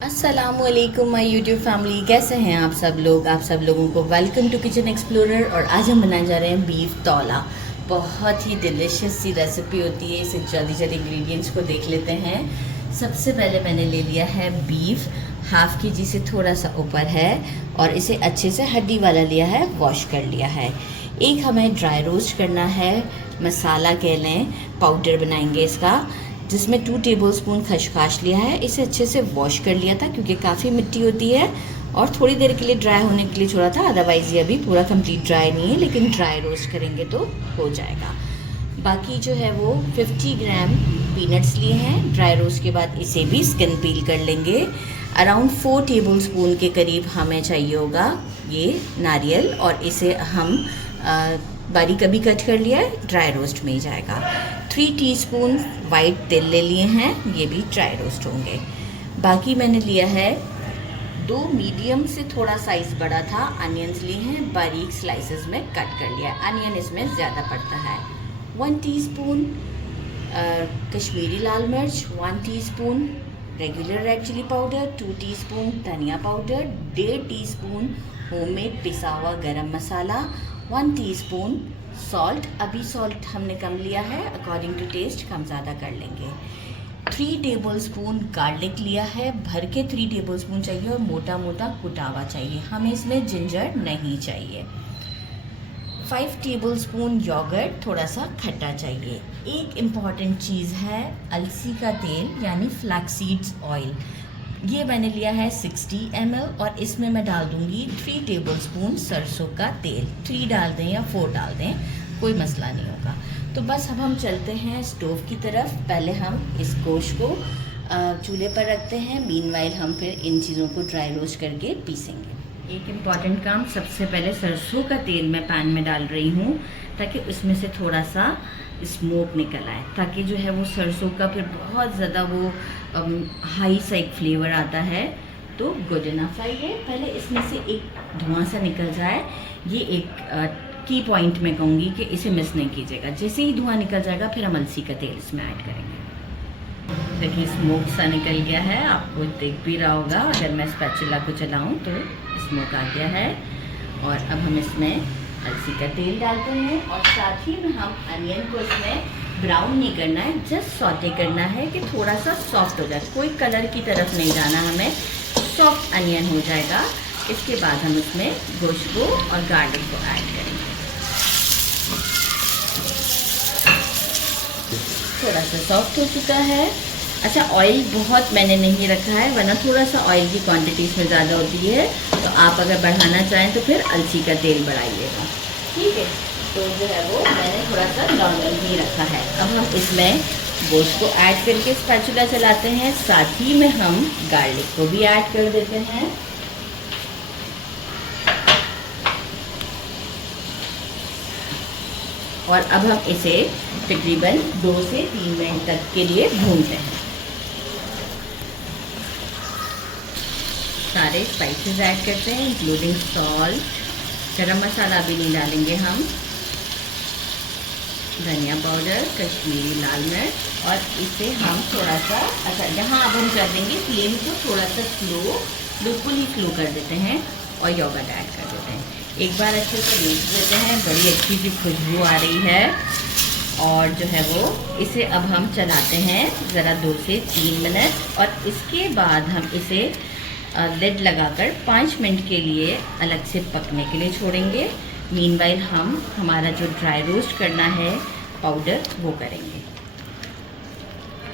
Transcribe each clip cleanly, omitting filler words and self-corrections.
अस्सलामुअलैकुम my YouTube family, कैसे हैं आप सब लोग। आप सब लोगों को वेलकम टू किचन एक्सप्लोरर। और आज हम बनाने जा रहे हैं बीफ तौला। बहुत ही डिलीशियस सी रेसिपी होती है। इसे जल्दी जल्दी इंग्रेडिएंट्स को देख लेते हैं। सबसे पहले मैंने ले लिया है बीफ, हाफ के जी से थोड़ा सा ऊपर है, और इसे अच्छे से हड्डी वाला लिया है, वॉश कर लिया है। एक हमें ड्राई रोस्ट करना है, मसाला कह लें, पाउडर बनाएंगे इसका, जिसमें 2 टेबलस्पून खसखस लिया है। इसे अच्छे से वॉश कर लिया था क्योंकि काफ़ी मिट्टी होती है, और थोड़ी देर के लिए ड्राई होने के लिए छोड़ा था। अदरवाइज़ ये अभी पूरा कंप्लीट ड्राई नहीं है, लेकिन ड्राई रोस्ट करेंगे तो हो जाएगा। बाकी जो है वो 50 ग्राम पीनट्स लिए हैं। ड्राई रोस्ट के बाद इसे भी स्किन पील कर लेंगे। अराउंड 4 टेबलस्पून के करीब हमें चाहिए होगा ये नारियल, और इसे हम बारीक अभी कट कर लिया है, ड्राई रोस्ट में ही जाएगा। 3 टीस्पून वाइट तिल ले लिए हैं, ये भी ड्राई रोस्ट होंगे। बाकी मैंने लिया है 2 मीडियम से थोड़ा साइज़ बड़ा था अनियंस लिए हैं, बारीक स्लाइसेस में कट कर लिया है। अनियन इसमें ज़्यादा पड़ता है। 1 टीस्पून कश्मीरी लाल मिर्च, 1 teaspoon regular red chilli powder, 2 teaspoon धनिया पाउडर, 1.5 टीस्पून होममेड पिसा हुआ गरम मसाला, 1 टीस्पून सॉल्ट। अभी सॉल्ट हमने कम लिया है, अकॉर्डिंग टू टेस्ट कम ज़्यादा कर लेंगे। 3 टेबलस्पून गार्लिक लिया है, भर के 3 टेबलस्पून चाहिए, और मोटा मोटा कुटा हुआ चाहिए, हमें इसमें जिंजर नहीं चाहिए। 5 टेबलस्पून योगर्ट, थोड़ा सा खट्टा चाहिए। एक इम्पॉर्टेंट चीज़ है अलसी का तेल, यानी फ्लैक्स सीड्स ऑयल। ये मैंने लिया है 60 ml, और इसमें मैं डाल दूंगी 3 टेबलस्पून सरसों का तेल। 3 डाल दें या 4 डाल दें, कोई मसला नहीं होगा। तो बस अब हम चलते हैं स्टोव की तरफ। पहले हम इस गोश्त को चूल्हे पर रखते हैं, मीनवाइल हम फिर इन चीज़ों को ड्राई रोस्ट करके पीसेंगे। एक इम्पॉर्टेंट काम, सबसे पहले सरसों का तेल मैं पैन में डाल रही हूँ, ताकि उसमें से थोड़ा सा स्मोक निकल आए, ताकि जो है वो सरसों का फिर बहुत ज़्यादा वो हाई सा एक फ्लेवर आता है, तो गुड इनफ है ये। पहले इसमें से एक धुआं सा निकल जाए, ये एक की पॉइंट मैं कहूँगी कि इसे मिस नहीं कीजिएगा। जैसे ही धुआं निकल जाएगा फिर हम अलसी का तेल इसमें ऐड करेंगे। देखिए स्मोक सा निकल गया है, आपको देख भी रहा होगा, अगर मैं स्पैचुला को चलाऊँ तो स्मोक आ गया है। और अब हम इसमें अलसी का तेल डालते हैं, और साथ ही में हम अनियन को इसमें ब्राउन नहीं करना है, जस्ट सॉटे करना है कि थोड़ा सा सॉफ्ट हो जाए। कोई कलर की तरफ नहीं जाना हमें, सॉफ्ट अनियन हो जाएगा। इसके बाद हम इसमें गोश्त को और गार्लिक को ऐड करेंगे। थोड़ा सा सॉफ्ट हो चुका है। अच्छा, ऑयल बहुत मैंने नहीं रखा है, वरना थोड़ा सा ऑयल की क्वांटिटी इसमें ज़्यादा होती है, तो आप अगर बढ़ाना चाहें तो फिर अलसी का तेल बढ़ाइएगा, ठीक है। तो जो है वो मैंने थोड़ा सा नॉर्मल ही रखा है। अब हम इसमें गोश्त को ऐड करके स्पैचुला चलाते हैं, साथ ही में हम गार्लिक को भी ऐड कर देते हैं। और अब हम इसे तकरीबन 2 से 3 मिनट तक के लिए भूनते हैं। सारे स्पाइसेस ऐड करते हैं, इंक्लूडिंग सॉल्ट, गरम मसाला भी नहीं डालेंगे हम, धनिया पाउडर, कश्मीरी लाल मिर्च, और इसे हम थोड़ा सा, अच्छा यहाँ अब हम कर देंगे फ्लेम को थोड़ा सा स्लो, बिल्कुल ही स्लो कर देते हैं, और योगर्ट ऐड कर देते हैं। एक बार अच्छे से मिक्स देते हैं, बड़ी अच्छी सी खुशबू आ रही है। और जो है वो इसे अब हम चलाते हैं ज़रा 2 से 3 मिनट, और इसके बाद हम इसे लिड लगाकर 5 मिनट के लिए अलग से पकने के लिए छोड़ेंगे। मीनवाइल हम हमारा जो ड्राई रोस्ट करना है पाउडर वो करेंगे।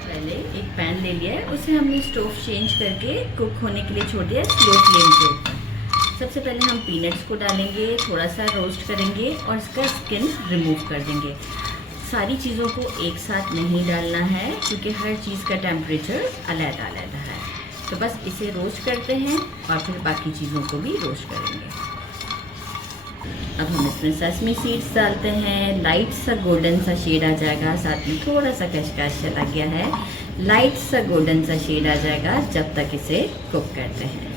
पहले एक पैन ले लिया है, उसे हमने स्टोव चेंज करके कुक होने के लिए छोड़ दिया स्लो फ्लेम के ऊपर। सबसे पहले हम पीनट्स को डालेंगे, थोड़ा सा रोस्ट करेंगे, और इसका स्किन रिमूव कर देंगे। सारी चीज़ों को एक साथ नहीं डालना है, क्योंकि हर चीज़ का टेम्परेचर अलग-अलग है। तो बस इसे रोस्ट करते हैं, और फिर बाकी चीज़ों को भी रोस्ट करेंगे। अब हम इसमें सेसमी सीड्स डालते हैं, लाइट सा गोल्डन सा शेड आ जाएगा, साथ में थोड़ा सा खसखस चला गया है, लाइट सा गोल्डन सा शेड आ जाएगा जब तक इसे कुक करते हैं।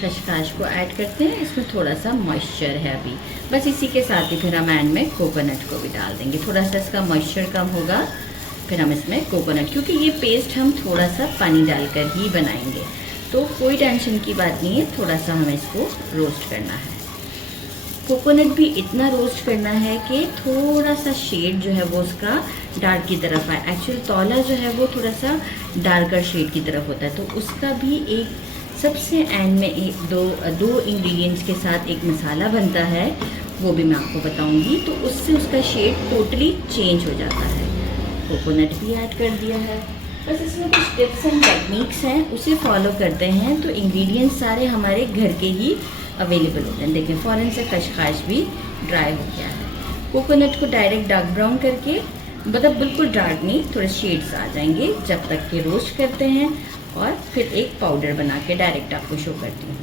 खसखस को ऐड करते हैं, इसमें थोड़ा सा मॉइस्चर है अभी, बस इसी के साथ ही फिर हम एंड में कोकोनट को भी डाल देंगे। थोड़ा सा इसका मॉइस्चर कम होगा, फिर हम इसमें कोकोनट, क्योंकि ये पेस्ट हम थोड़ा सा पानी डालकर ही बनाएंगे, तो कोई टेंशन की बात नहीं है, थोड़ा सा हमें इसको रोस्ट करना है। कोकोनट भी इतना रोस्ट करना है कि थोड़ा सा शेड जो है वो उसका डार्क की तरफ आए। एक्चुअली तौला जो है वो थोड़ा सा डार्कर शेड की तरफ होता है, तो उसका भी एक सबसे एंड में एक दो इंग्रेडिएंट्स के साथ एक मसाला बनता है, वो भी मैं आपको बताऊंगी, तो उससे उसका शेड टोटली चेंज हो जाता है। कोकोनट भी ऐड कर दिया है, बस इसमें कुछ टिप्स एंड टेक्निक्स हैं, उसे फॉलो करते हैं तो इंग्रेडिएंट्स सारे हमारे घर के ही अवेलेबल होते हैं। देखिए फ़ौरन से खशखाश भी ड्राई हो गया है। कोकोनट को डायरेक्ट डार्क ब्राउन करके, मतलब बिल्कुल डार्क नहीं, थोड़े शेड्स आ जाएंगे जब तक के रोस्ट करते हैं, और फिर एक पाउडर बना के डायरेक्ट आपको शो करती हूँ।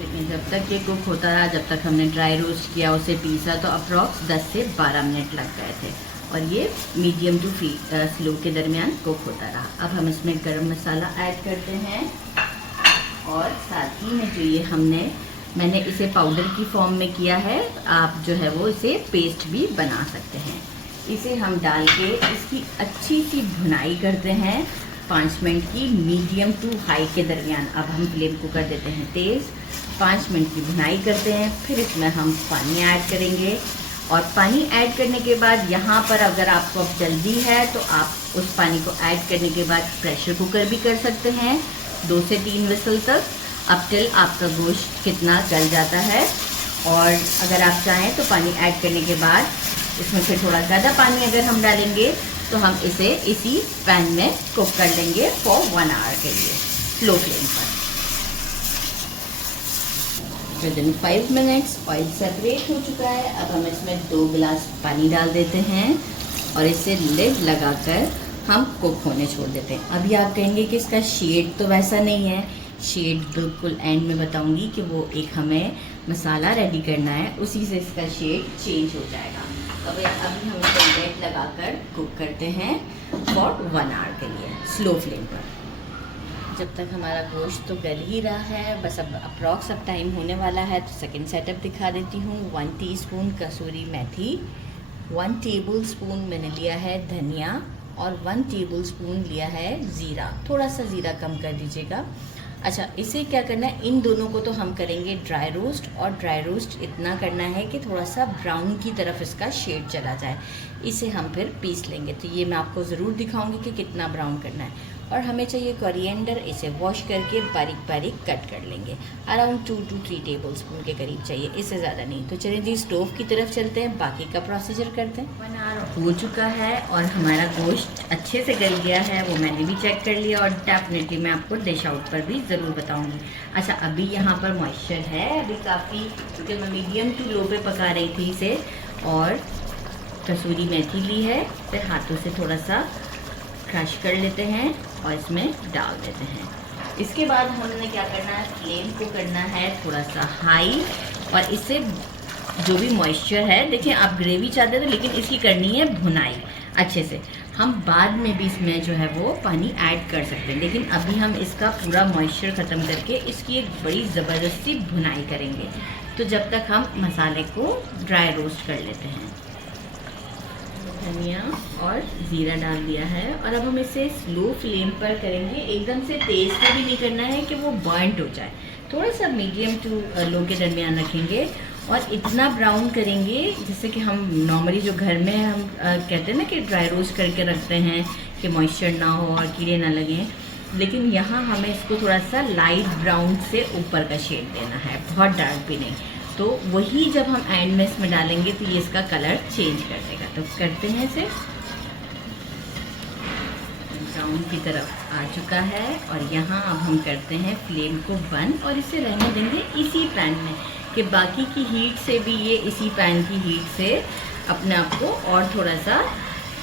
लेकिन जब तक ये कुक होता रहा, जब तक हमने ड्राई रोस्ट किया, उसे पीसा, तो अप्रॉक्स 10 से 12 मिनट लग गए थे, और ये मीडियम टू स्लो के दरमियान कुक होता रहा। अब हम इसमें गरम मसाला ऐड करते हैं, और साथ ही में जो ये मैंने इसे पाउडर की फॉर्म में किया है, आप जो है वो इसे पेस्ट भी बना सकते हैं। इसे हम डाल के इसकी अच्छी सी भुनाई करते हैं 5 मिनट की, मीडियम टू हाई के दरमियान। अब हम फ्लेम को कर देते हैं तेज़, 5 मिनट की भुनाई करते हैं, फिर इसमें हम पानी ऐड करेंगे, और पानी ऐड करने के बाद यहाँ पर अगर आपको अब जल्दी है तो आप उस पानी को ऐड करने के बाद प्रेशर कुकर भी कर सकते हैं 2 से 3 विसल तक, अब टिल आपका गोश्त कितना गल जाता है। और अगर आप चाहें तो पानी ऐड करने के बाद इसमें फिर थोड़ा ज़्यादा पानी अगर हम डालेंगे तो हम इसे इसी पैन में कुक कर लेंगे फॉर 1 आवर के लिए स्लो फ्लेम पर। विदिन 5 मिनट्स ऑयल सेपरेट हो चुका है। अब हम इसमें 2 गिलास पानी डाल देते हैं और इसे लिड लगाकर हम कुक होने छोड़ देते हैं। अभी आप कहेंगे कि इसका शेड तो वैसा नहीं है, शेड बिल्कुल एंड में बताऊंगी कि वो एक हमें मसाला रेडी करना है, उसी से इसका शेड चेंज हो जाएगा। अभी हम इसे लिड लगाकर कुक करते हैं फॉर 1 आवर के लिए स्लो फ्लेम पर। जब तक हमारा गोश्त तो गल ही रहा है, बस अब अप्रॉक्स अब टाइम होने वाला है, तो सेकंड सेटअप दिखा देती हूँ। 1 टीस्पून कसूरी मेथी, 1 टेबलस्पून मैंने लिया है धनिया, और 1 टेबलस्पून लिया है ज़ीरा। थोड़ा सा ज़ीरा कम कर दीजिएगा। अच्छा, इसे क्या करना है, इन दोनों को तो हम करेंगे ड्राई रोस्ट, और ड्राई रोस्ट इतना करना है कि थोड़ा सा ब्राउन की तरफ इसका शेड चला जाए। इसे हम फिर पीस लेंगे, तो ये मैं आपको ज़रूर दिखाऊंगी कि कितना ब्राउन करना है। और हमें चाहिए कोरिएंडर, इसे वॉश करके बारीक बारीक कट कर लेंगे, अराउंड 2 to 3 टेबलस्पून के करीब चाहिए, इससे ज़्यादा नहीं। तो चलिए जी स्टोव की तरफ चलते हैं, बाकी का प्रोसीजर करते हैं। 1 आवर हो चुका है और हमारा गोश्त अच्छे से गल गया है, वो मैंने भी चेक कर लिया, और डेफिनेटली मैं आपको डिश आउट पर भी ज़रूर बताऊँगी। अच्छा, अभी यहाँ पर मॉइस्चर है अभी काफ़ी, क्योंकि मैं मीडियम टू लो पे पका रही थी इसे, और कसूरी मेथी ली है, फिर हाथों से थोड़ा सा क्रश कर लेते हैं और इसमें डाल देते हैं। इसके बाद हमने क्या करना है, फ्लेम को करना है थोड़ा सा हाई, और इससे जो भी मॉइस्चर है, देखिए आप ग्रेवी चाहते थे, लेकिन इसकी करनी है भुनाई अच्छे से। हम बाद में भी इसमें जो है वो पानी ऐड कर सकते हैं, लेकिन अभी हम इसका पूरा मॉइस्चर ख़त्म करके इसकी एक बड़ी ज़बरदस्ती भुनाई करेंगे, तो जब तक हम मसाले को ड्राई रोस्ट कर लेते हैं। धनिया और ज़ीरा डाल दिया है, और अब हम इसे स्लो फ्लेम पर करेंगे, एकदम से तेज़ पे भी नहीं करना है कि वो बर्नट हो जाए, थोड़ा सा मीडियम टू लो के दरमियान रखेंगे, और इतना ब्राउन करेंगे जैसे कि हम नॉर्मली जो घर में हम कहते हैं ना कि ड्राई रोस्ट करके रखते हैं कि मॉइस्चर ना हो और कीड़े ना लगें, लेकिन यहाँ हमें इसको थोड़ा सा लाइट ब्राउन से ऊपर का शेड देना है, बहुत डार्क भी नहीं। तो वही जब हम एंड में इसमें डालेंगे तो ये इसका कलर चेंज कर देगा। तो करते हैं इसे, ब्राउन की तरफ आ चुका है, और यहाँ अब हम करते हैं फ्लेम को बंद, और इसे रहने देंगे इसी पैन में, कि बाकी की हीट से भी ये इसी पैन की हीट से अपने आप को और थोड़ा सा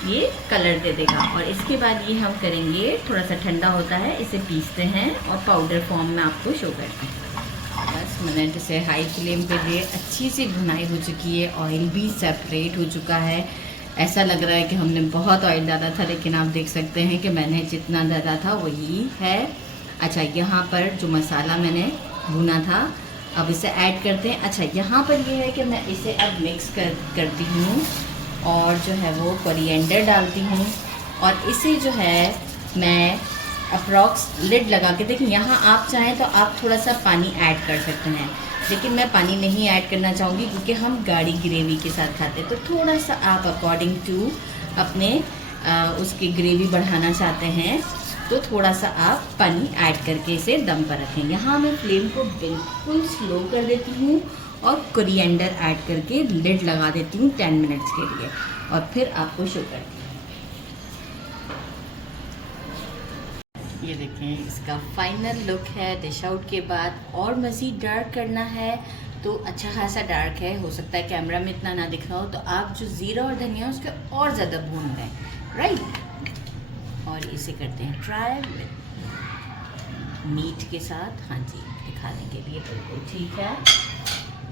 ये कलर दे देगा। और इसके बाद ये हम करेंगे, थोड़ा सा ठंडा होता है, इसे पीसते हैं और पाउडर फॉर्म में आपको शो करते हैं। 10 मिनट से हाई फ्लेम पे लिए अच्छी सी भुनाई हो चुकी है, ऑयल भी सेपरेट हो चुका है। ऐसा लग रहा है कि हमने बहुत ऑयल डाला था, लेकिन आप देख सकते हैं कि मैंने जितना डाला था वही है। अच्छा, यहाँ पर जो मसाला मैंने भुना था, अब इसे ऐड करते हैं। अच्छा, यहाँ पर ये है कि मैं इसे अब मिक्स करती हूँ, और जो है वो कोरिएंडर डालती हूँ। और इसे जो है मैं अप्रॉक्स लिड लगा के, देखिए यहाँ आप चाहें तो आप थोड़ा सा पानी ऐड कर सकते हैं, लेकिन मैं पानी नहीं ऐड करना चाहूँगी क्योंकि हम गाढ़ी ग्रेवी के साथ खाते हैं। तो थोड़ा सा आप अकॉर्डिंग टू अपने उसकी ग्रेवी बढ़ाना चाहते हैं तो थोड़ा सा आप पानी ऐड करके इसे दम पर रखें। यहाँ मैं फ्लेम को बिल्कुल स्लो कर देती हूँ और कोरिएंडर ऐड करके लिड लगा देती हूँ 10 मिनट्स के लिए, और फिर आपको शो करती हूँ। ये देखें इसका फाइनल लुक है डिश आउट के बाद। और मज़ीद डार्क करना है तो अच्छा खासा डार्क है, हो सकता है कैमरा में इतना ना दिख रहा हो, तो आप जो ज़ीरा और धनिया उसके और ज़्यादा भून लें, राइट। और इसे करते हैं ट्राई मीट के साथ। हाँ जी, दिखाने के लिए बिल्कुल ठीक है।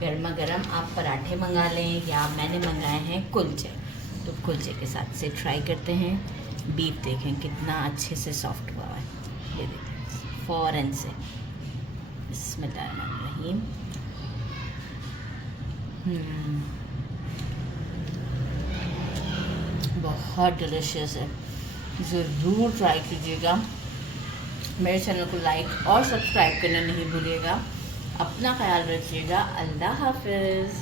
गर्मा गर्म आप पराठे मंगा लें या मैंने मंगाए हैं कुलचे, तो कुलचे के साथ से ट्राई करते हैं। बीफ देखें कितना अच्छे से सॉफ्ट हुआ है, ये देखें फ़ौरन से। बिस्मिल्लाहिर्रहमानिर्रहीम। बहुत डिलीशियस है, ज़रूर ट्राई कीजिएगा। मेरे चैनल को लाइक और सब्सक्राइब करना नहीं भूलिएगा। अपना ख्याल रखिएगा। अल्लाह हाफ़िज़।